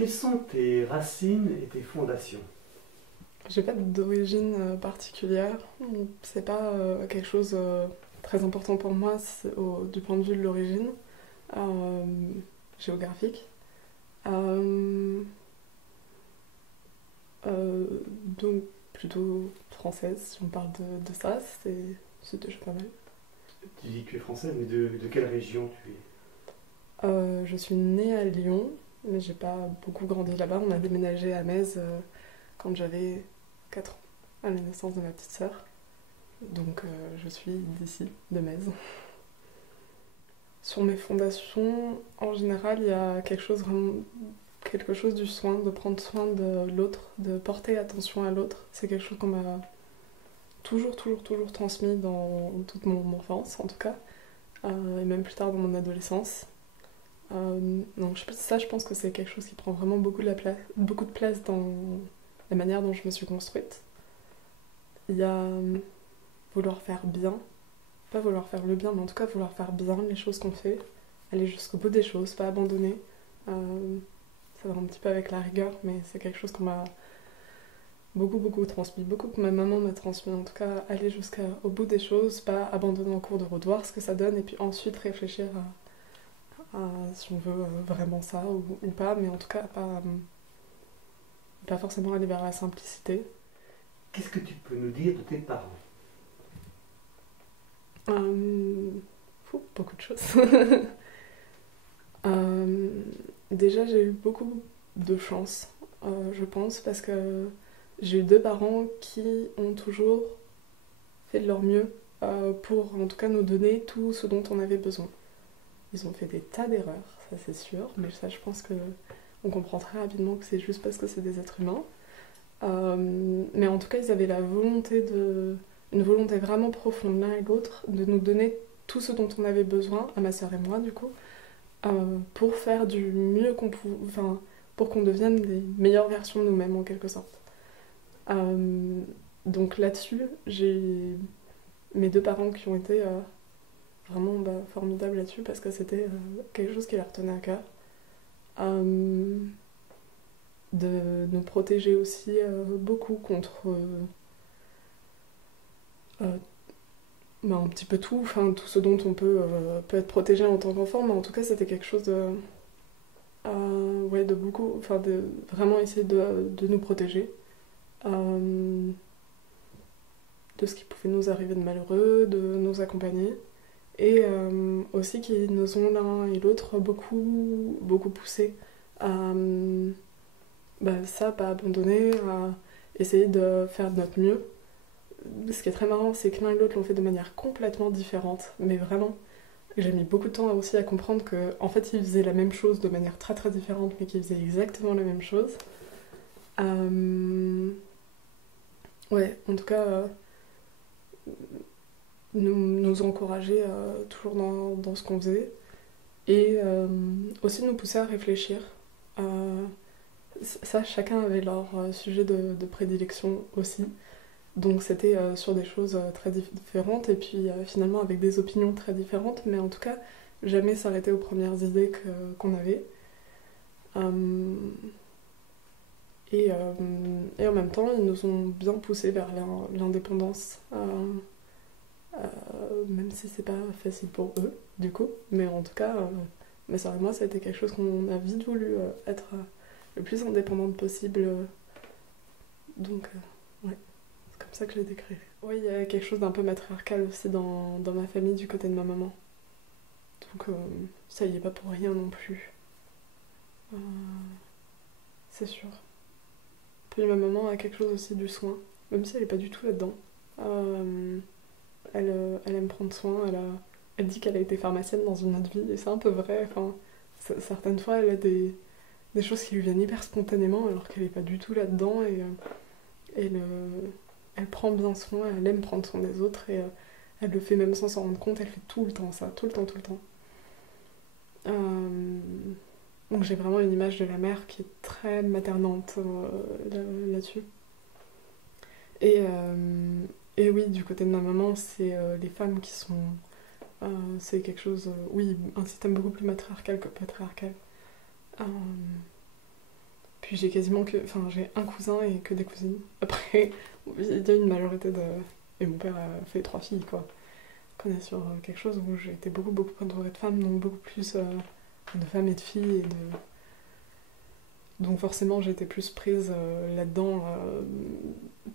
Quelles sont tes racines et tes fondations? J'ai pas d'origine particulière. C'est pas quelque chose très important pour moi du point de vue de l'origine euh, géographique. Euh, euh, donc plutôt française, si on parle de ça, c'est déjà pas mal. Tu dis que tu es française, mais de quelle région tu es? Je suis née à Lyon, mais j'ai pas beaucoup grandi là-bas. On a déménagé à Metz quand j'avais 4 ans, à la naissance de ma petite sœur. Donc je suis d'ici, de Metz. Sur mes fondations, en général, il y a quelque chose du soin, de prendre soin de l'autre, de porter attention à l'autre. C'est quelque chose qu'on m'a toujours transmis dans toute mon enfance, en tout cas, et même plus tard dans mon adolescence. Donc ça, je pense que c'est quelque chose qui prend vraiment beaucoup de place dans la manière dont je me suis construite. Il y a vouloir faire bien, pas vouloir faire le bien, mais en tout cas vouloir faire bien les choses qu'on fait, aller jusqu'au bout des choses, pas abandonner. Ça va un petit peu avec la rigueur, mais c'est quelque chose qu'on m'a beaucoup transmis, beaucoup que ma maman m'a transmis. En tout cas, aller jusqu'au bout des choses, pas abandonner en cours de route, voir ce que ça donne, et puis ensuite réfléchir à si on veut vraiment ça ou pas, mais en tout cas pas forcément aller vers la simplicité. Qu'est-ce que tu peux nous dire de tes parents? Beaucoup de choses. Euh, Déjà, j'ai eu beaucoup de chance, je pense, parce que j'ai eu deux parents qui ont toujours fait de leur mieux pour, en tout cas, nous donner tout ce dont on avait besoin. Ils ont fait des tas d'erreurs, ça c'est sûr, mais ça, je pense que on comprend très rapidement que c'est juste parce que c'est des êtres humains. Mais en tout cas, ils avaient une volonté vraiment profonde l'un et l'autre de nous donner tout ce dont on avait besoin, à ma sœur et moi, du coup, pour faire du mieux qu'on pouvait, enfin, pour qu'on devienne des meilleures versions de nous-mêmes en quelque sorte. Donc là-dessus, j'ai mes deux parents qui ont été vraiment formidables là-dessus parce que c'était quelque chose qui leur tenait à cœur. Euh, de nous protéger aussi beaucoup contre euh, un petit peu tout, enfin tout ce dont on peut être protégé en tant qu'enfant, mais en tout cas c'était quelque chose ouais, de beaucoup, enfin de vraiment essayer de nous protéger de ce qui pouvait nous arriver de malheureux, de nous accompagner. Et aussi qui nous ont l'un et l'autre beaucoup poussé à ça, pas abandonner, à essayer de faire de notre mieux. Ce qui est très marrant, c'est que l'un et l'autre l'ont fait de manière complètement différente, mais vraiment. J'ai mis beaucoup de temps aussi à comprendre que en fait, ils faisaient la même chose de manière très différente, mais qu'ils faisaient exactement la même chose. Ouais, en tout cas, nous encourager toujours dans ce qu'on faisait et aussi nous pousser à réfléchir. Euh, Ça, chacun avait leur sujet de prédilection aussi. Donc c'était sur des choses très différentes et puis finalement avec des opinions très différentes, mais en tout cas jamais s'arrêter aux premières idées qu'on avait. Euh, et en même temps, ils nous ont bien poussé vers l'indépendance, même si c'est pas facile pour eux, du coup. Mais en tout cas, ma soeur et moi, ça a été quelque chose qu'on a vite voulu être le plus indépendante possible. Donc, ouais, c'est comme ça que je l'ai décrit. Oui, il y a quelque chose d'un peu matriarcal aussi dans ma famille du côté de ma maman. Donc, ça y est pas pour rien non plus. Euh, c'est sûr. Puis ma maman a quelque chose aussi du soin, même si elle est pas du tout là-dedans. Euh, elle aime prendre soin, elle dit qu'elle a été pharmacienne dans une autre vie, et c'est un peu vrai. Enfin, certaines fois, elle a des choses qui lui viennent hyper spontanément alors qu'elle est pas du tout là-dedans et elle, elle prend bien soin, elle aime prendre soin des autres et elle le fait même sans s'en rendre compte, elle fait tout le temps ça, tout le temps. Euh, donc j'ai vraiment une image de la mère qui est très maternante là-dessus. Et, et oui, du côté de ma maman, c'est les femmes qui sont... c'est quelque chose... oui, un système beaucoup plus matriarcal que patriarcal. Euh, puis j'ai quasiment que... Enfin, j'ai un cousin et que des cousines. Après, il y a une majorité de... Et mon père a fait 3 filles, quoi. On est sur quelque chose où j'ai été beaucoup, beaucoup entourée de femmes, donc beaucoup plus de femmes et de filles. Donc forcément, j'ai été plus prise là-dedans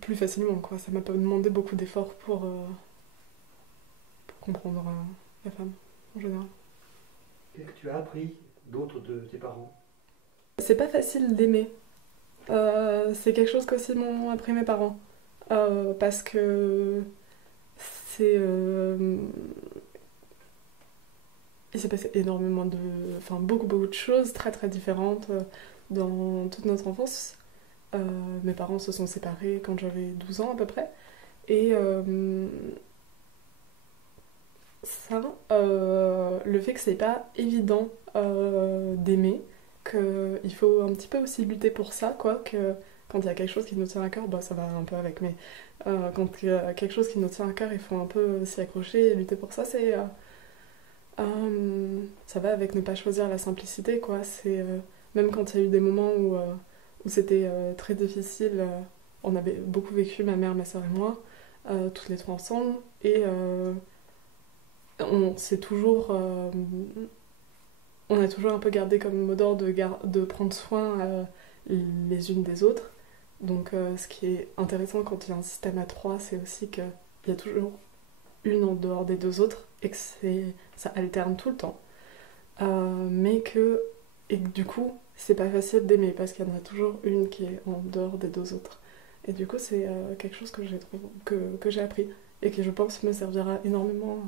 plus facilement, quoi. Ça m'a pas demandé beaucoup d'efforts pour comprendre la femme, en général. Qu'est-ce que tu as appris d'autres de tes parents? C'est pas facile d'aimer. C'est quelque chose qu'aussi m'ont appris mes parents. Parce que c'est... il s'est passé énormément de... Enfin, beaucoup, beaucoup de choses très, très différentes dans toute notre enfance. Mes parents se sont séparés quand j'avais 12 ans à peu près. Et ça, le fait que c'est pas évident d'aimer, qu'il faut un petit peu aussi lutter pour ça, quoi, que quand il y a quelque chose qui nous tient à cœur, bah ça va un peu avec, mais quand il y a quelque chose qui nous tient à cœur, il faut un peu s'y accrocher et lutter pour ça, ça va avec ne pas choisir la simplicité, quoi. Même quand il y a eu des moments où c'était très difficile, on avait beaucoup vécu, ma mère, ma soeur et moi, toutes les trois ensemble, et on s'est toujours... on a toujours un peu gardé comme mot d'ordre de prendre soin les unes des autres. Donc ce qui est intéressant quand il y a un système à 3, c'est aussi qu'il y a toujours une en dehors des 2 autres et que ça alterne tout le temps. Et que du coup, c'est pas facile d'aimer parce qu'il y en a toujours une qui est en dehors des 2 autres. Et du coup, c'est quelque chose que j'ai appris et qui, je pense, me servira énormément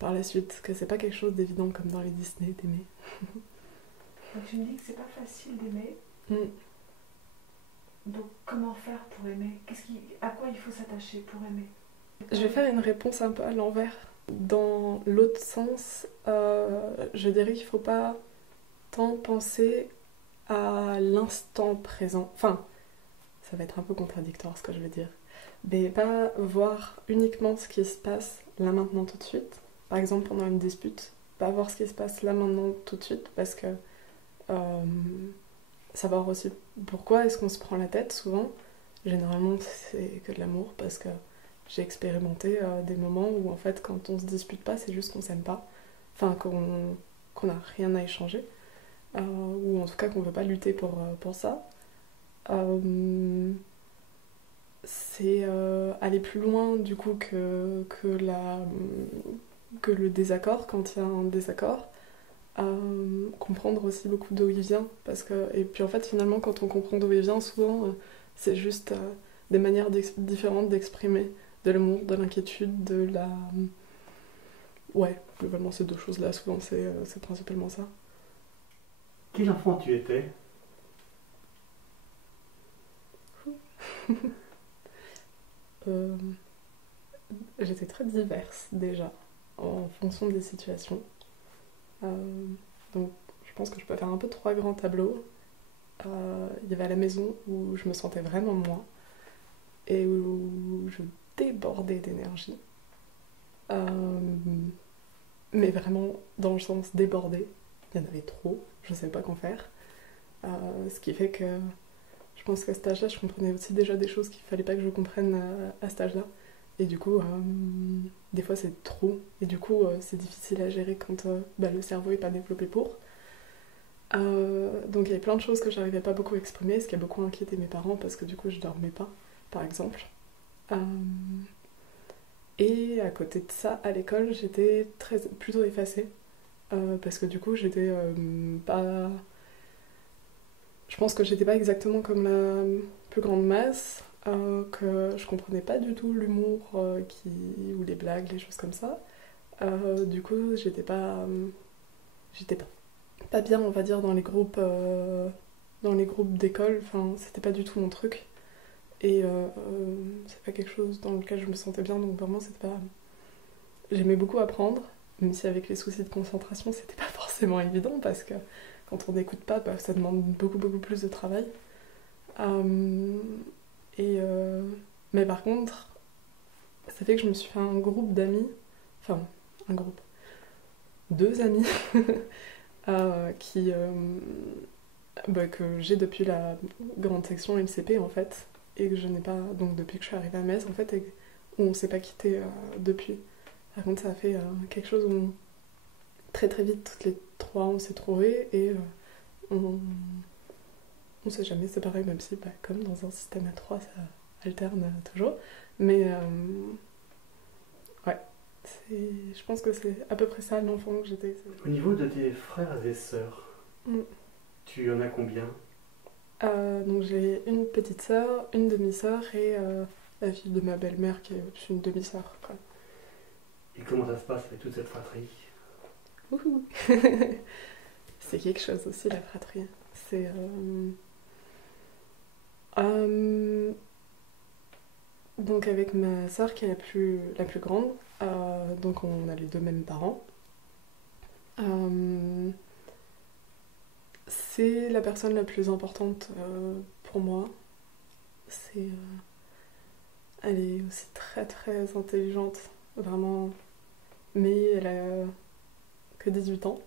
par la suite. Que c'est pas quelque chose d'évident comme dans les Disney d'aimer. Donc tu me dis que c'est pas facile d'aimer. Mm. Donc comment faire pour aimer? À quoi il faut s'attacher pour aimer? Je vais faire une réponse un peu à l'envers. Dans l'autre sens, je dirais qu'il ne faut pas tant penser à l'instant présent. Enfin, ça va être un peu contradictoire ce que je veux dire. Mais pas voir uniquement ce qui se passe là maintenant tout de suite. Par exemple, pendant une dispute, pas voir ce qui se passe là maintenant tout de suite parce que savoir aussi pourquoi est-ce qu'on se prend la tête souvent. Généralement, c'est que de l'amour parce que j'ai expérimenté des moments où en fait quand on se dispute pas, c'est juste qu'on s'aime pas, enfin qu'on n'a rien à échanger, ou en tout cas qu'on veut pas lutter pour ça. C'est aller plus loin du coup que le désaccord, quand il y a un désaccord, comprendre aussi beaucoup d'où il vient, et puis en fait finalement quand on comprend d'où il vient, souvent c'est juste des manières différentes d'exprimer de l'amour, de l'inquiétude, de la... Ouais, globalement ces 2 choses-là, souvent c'est principalement ça. Quel enfant tu étais? J'étais très diverse déjà, en fonction des situations. Donc je pense que je peux faire un peu 3 grands tableaux. Il y avait à la maison où je me sentais vraiment moi, et où je débordais d'énergie. Mais vraiment dans le sens débordé. Il y en avait trop, je ne savais pas qu'en faire. Ce qui fait que je pense qu'à cet âge-là, je comprenais aussi déjà des choses qu'il ne fallait pas que je comprenne à cet âge-là. Et du coup, des fois c'est trop. Et du coup, c'est difficile à gérer quand le cerveau n'est pas développé pour. Donc il y avait plein de choses que j'arrivais pas beaucoup à exprimer, ce qui a beaucoup inquiété mes parents parce que du coup je dormais pas, par exemple. Et à côté de ça, à l'école, j'étais plutôt effacée. Parce que du coup, j'étais pas... Je pense que j'étais pas exactement comme la plus grande masse, que je comprenais pas du tout l'humour ou les blagues, les choses comme ça. Du coup, j'étais pas bien, on va dire, dans les groupes d'école. Enfin, c'était pas du tout mon truc. Et c'est pas quelque chose dans lequel je me sentais bien, donc vraiment c'était pas... J'aimais beaucoup apprendre, même si avec les soucis de concentration c'était pas forcément évident parce que quand on n'écoute pas, ça demande beaucoup beaucoup plus de travail. Mais par contre, ça fait que je me suis fait un groupe d'amis, enfin un groupe, 2 amis qui que j'ai depuis la grande section LCP en fait, et que je n'ai pas, donc depuis que je suis arrivée à Metz en fait, et où on s'est pas quitté depuis. Par contre, ça a fait quelque chose où très très vite, toutes les trois, on s'est trouvés et on s'est jamais séparés, même si, comme dans un système à trois, ça alterne toujours. Mais ouais, je pense que c'est à peu près ça l'enfant que j'étais. Au niveau de tes frères et sœurs, tu en as combien? Donc j'ai une petite sœur, une demi-sœur et la fille de ma belle-mère qui est une demi-sœur. Quoi. Et comment ça se passe avec toute cette fratrie? Wouhou. C'est quelque chose aussi la fratrie. C'est donc avec ma sœur qui est la plus grande, donc on a les deux mêmes parents. C'est la personne la plus importante pour moi. Elle est aussi très très intelligente, vraiment, mais elle a que 18 ans.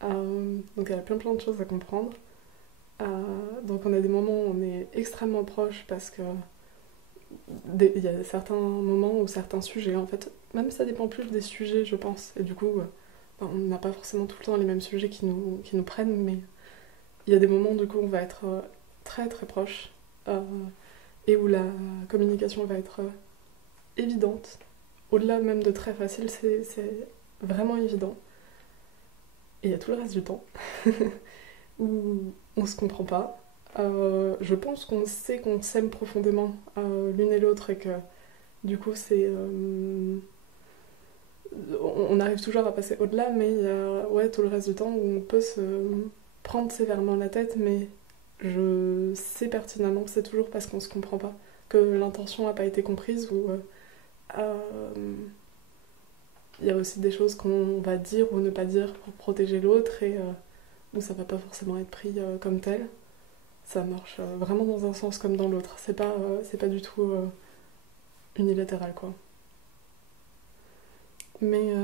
Donc elle a plein de choses à comprendre. Donc on a des moments où on est extrêmement proches parce que il y a certains moments ou certains sujets, en fait, même ça dépend plus des sujets, je pense. Et du coup, on n'a pas forcément tout le temps les mêmes sujets qui nous prennent, mais il y a des moments du coup où on va être très très proches et où la communication va être évidente. Au-delà même de très facile, c'est vraiment évident. Et il y a tout le reste du temps où on se comprend pas. Je pense qu'on sait qu'on s'aime profondément l'une et l'autre et que du coup on arrive toujours à passer au-delà, mais il y a tout le reste du temps où on peut se prendre sévèrement la tête, mais je sais pertinemment que c'est toujours parce qu'on se comprend pas, que l'intention n'a pas été comprise ou il y a aussi des choses qu'on va dire ou ne pas dire pour protéger l'autre et où ça va pas forcément être pris comme tel. Ça marche vraiment dans un sens comme dans l'autre. C'est pas du tout unilatéral, quoi. Mais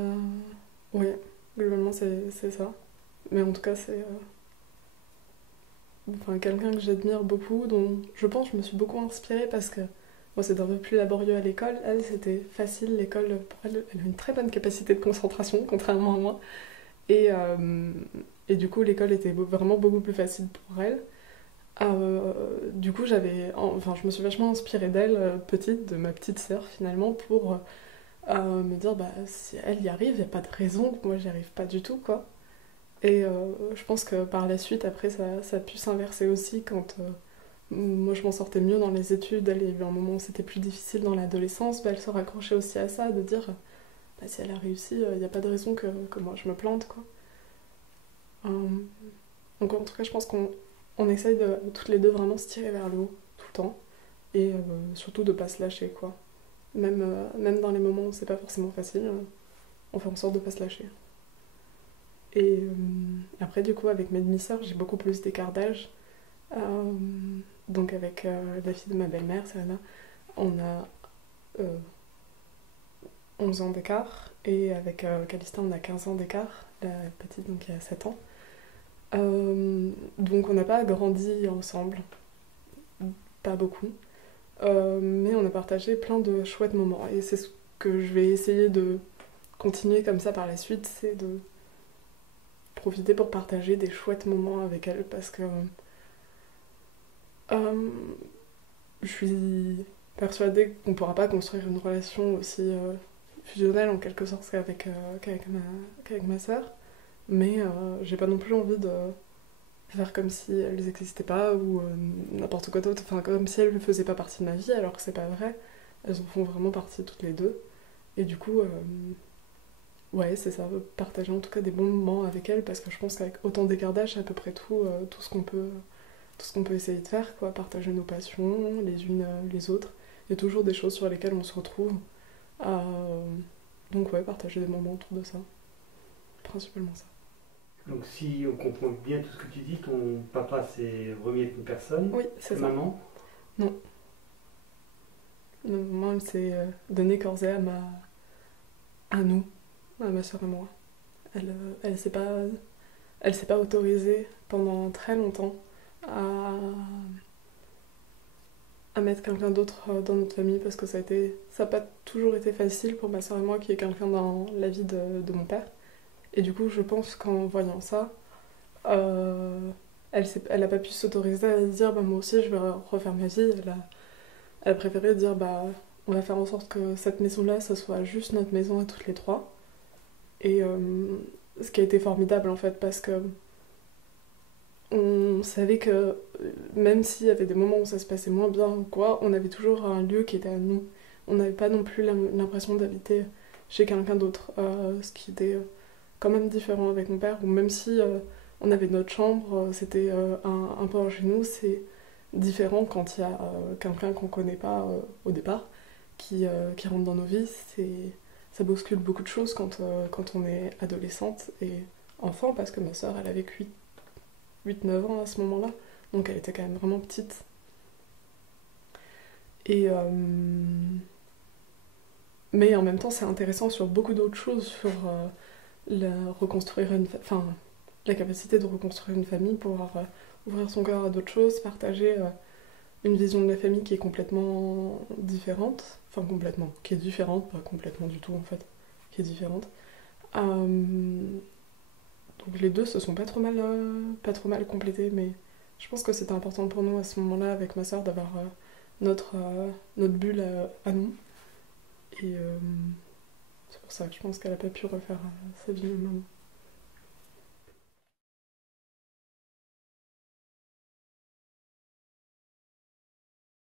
ouais, globalement c'est ça. Mais en tout cas c'est quelqu'un que j'admire beaucoup, dont je pense que je me suis beaucoup inspirée parce que moi c'était un peu plus laborieux à l'école. Elle c'était facile, l'école pour elle, elle a une très bonne capacité de concentration contrairement à moi. Et du coup l'école était vraiment beaucoup plus facile pour elle. Du coup, je me suis vachement inspirée d'elle, petite, de ma petite sœur finalement, pour me dire, si elle y arrive, il n'y a pas de raison que moi j'y arrive pas du tout, quoi. Et je pense que par la suite, après, ça a pu s'inverser aussi quand moi je m'en sortais mieux dans les études. Elle, il y a eu un moment où c'était plus difficile dans l'adolescence, elle se raccrochait aussi à ça, de dire, si elle a réussi, il n'y a pas de raison que moi je me plante, quoi. Donc en tout cas, je pense qu'on essaye de toutes les deux vraiment se tirer vers le haut tout le temps et surtout de pas se lâcher, quoi. Même dans les moments où c'est pas forcément facile, on fait en sorte de pas se lâcher. Et après, du coup, avec mes demi-sœurs, j'ai beaucoup plus d'écart d'âge. Donc avec la fille de ma belle-mère, Serena, on a 11 ans d'écart et avec Calista, on a 15 ans d'écart, la petite donc qui a 7 ans. Donc on n'a pas grandi ensemble, pas beaucoup, mais on a partagé plein de chouettes moments et c'est ce que je vais essayer de continuer comme ça par la suite, c'est de profiter pour partager des chouettes moments avec elle parce que je suis persuadée qu'on ne pourra pas construire une relation aussi fusionnelle en quelque sorte qu'avec ma sœur. Mais j'ai pas non plus envie de faire comme si elles n'existaient pas ou n'importe quoi d'autre, enfin comme si elles ne faisaient pas partie de ma vie alors que c'est pas vrai, elles en font vraiment partie toutes les deux et du coup ouais c'est ça, partager en tout cas des bons moments avec elles parce que je pense qu'avec autant d'écart d'âge c'est à peu près tout ce qu'on peut essayer de faire, quoi, partager nos passions les unes les autres, il y a toujours des choses sur lesquelles on se retrouve donc ouais, partager des moments autour de ça, principalement ça. Donc si on comprend bien tout ce que tu dis, ton papa c'est remis avec une personne. Oui, c'est ça. Maman? Non. Maman, elle s'est donnée corps et âme à nous, à ma soeur et moi. Elle s'est pas autorisée pendant très longtemps à mettre quelqu'un d'autre dans notre famille parce que ça n'a pas toujours été facile pour ma soeur et moi qui est quelqu'un dans la vie de mon père. Et du coup, je pense qu'en voyant ça, elle a pas pu s'autoriser à dire bah, moi aussi je vais refaire ma vie. Elle a préféré dire bah on va faire en sorte que cette maison-là, ça soit juste notre maison à toutes les trois. Et ce qui a été formidable en fait parce que on savait que même s'il y avait des moments où ça se passait moins bien ou quoi, on avait toujours un lieu qui était à nous. On n'avait pas non plus l'impression d'habiter chez quelqu'un d'autre, ce qui était quand même différent avec mon père, ou même si on avait notre chambre, c'était un peu chez nous, c'est différent quand il y a quelqu'un qu'on connaît pas au départ qui rentre dans nos vies. Ça bouscule beaucoup de choses quand on est adolescente et enfant, parce que ma soeur, elle avait 8-9 ans à ce moment-là, donc elle était quand même vraiment petite. Et mais en même temps, c'est intéressant sur beaucoup d'autres choses, sur la capacité de reconstruire une famille, pouvoir ouvrir son cœur à d'autres choses, partager une vision de la famille qui est complètement différente, enfin complètement, qui est différente, pas complètement du tout en fait, qui est différente. Donc les deux se sont pas trop mal complétés, mais je pense que c'était important pour nous à ce moment-là avec ma soeur d'avoir notre bulle à nous. Et c'est pour ça que je pense qu'elle a pas pu refaire sa vie même.